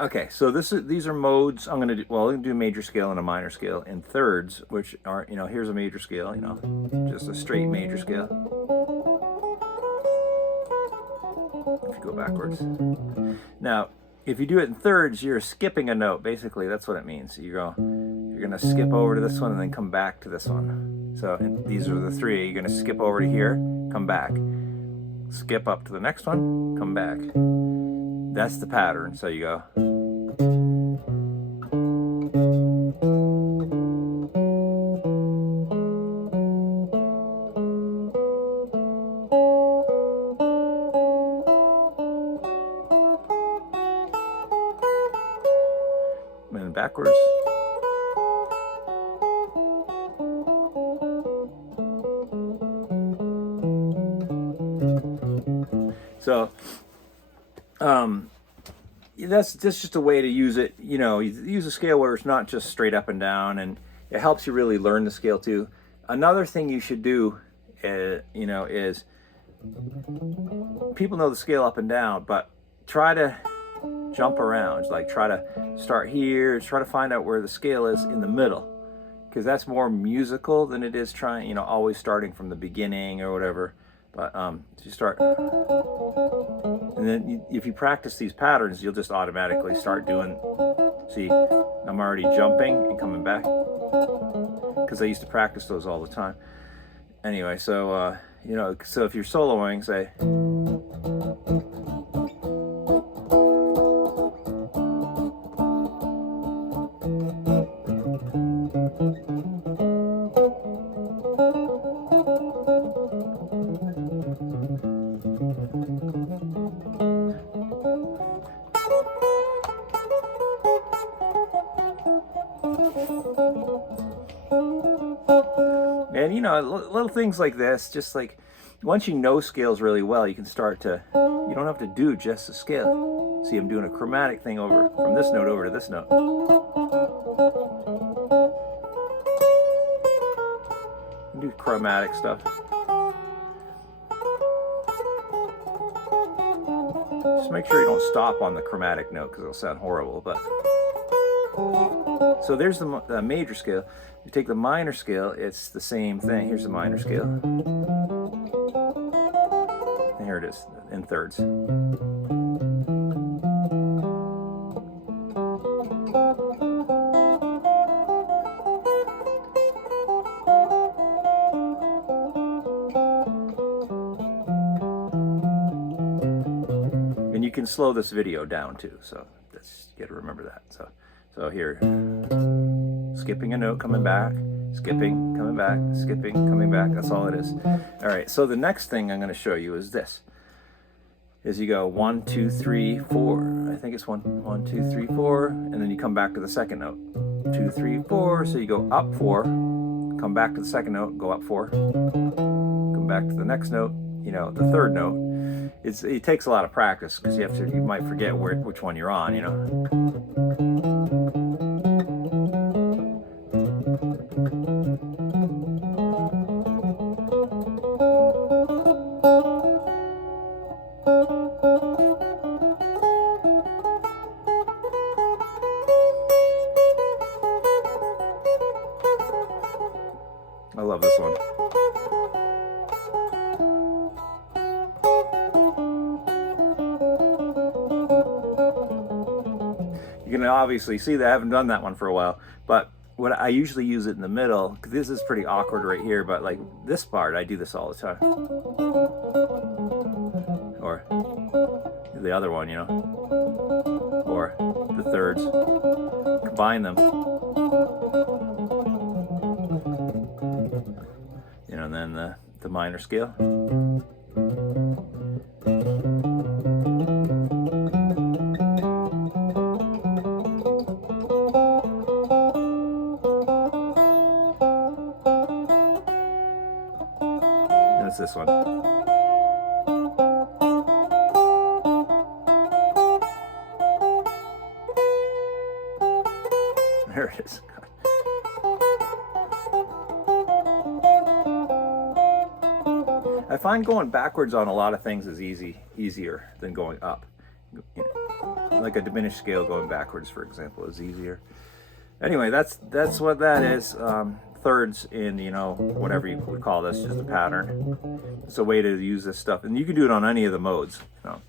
Okay, so these are modes. I'm gonna do, well, I'm gonna do major scale and a minor scale in thirds, which are, here's a major scale, just a straight major scale. If you go backwards. Now, if you do it in thirds, you're skipping a note. Basically, that's what it means. You're gonna skip over to this one and then come back to this one. So these are the three. You're gonna skip over to here, come back, skip up to the next one, come back. That's the pattern. So you go. And backwards. So, that's just a way to use it. You use a scale where it's not just straight up and down, and it helps you really learn the scale too. Another thing you should do, is people know the scale up and down, but try to jump around. Like try to start here, try to find out where the scale is in the middle, because that's more musical than it is trying, always starting from the beginning or whatever. But you start, and then if you practice these patterns, you'll just automatically start doing. See, I'm already jumping and coming back because I used to practice those all the time. Anyway, so so if you're soloing, say. And little things like this, just like once you know scales really well, you can start to, you don't have to do just the scale. See, I'm doing a chromatic thing over from this note over to this note. You do chromatic stuff. Just make sure you don't stop on the chromatic note because it'll sound horrible. But so there's the major scale. You take the minor scale, it's the same thing. Here's the minor scale. And here it is in thirds. And you can slow this video down too, so you got to remember that. So here, skipping a note, coming back, skipping, coming back, skipping, coming back. That's all it is. All right, so the next thing I'm going to show you is this. Is you go 1, 2, 3, 4. I think it's 1, 2, 3, 4, and then you come back to the second note. 2, 3, 4. So you go up 4, come back to the second note, go up 4, come back to the next note. The third note. It takes a lot of practice because you might forget which one you're on. I love this one. You can obviously see that I haven't done that one for a while, but what I usually use it in the middle, because this is pretty awkward right here, but like this part, I do this all the time. Or the other one, or the thirds. Combine them. And then the minor scale. And it's this one. There it is. I find going backwards on a lot of things is easier than going up. Like like a diminished scale going backwards, for example, is easier. Anyway, that's what that is. Thirds in, you know, whatever you would call this, just a pattern. It's a way to use this stuff, and you can do it on any of the modes, you know.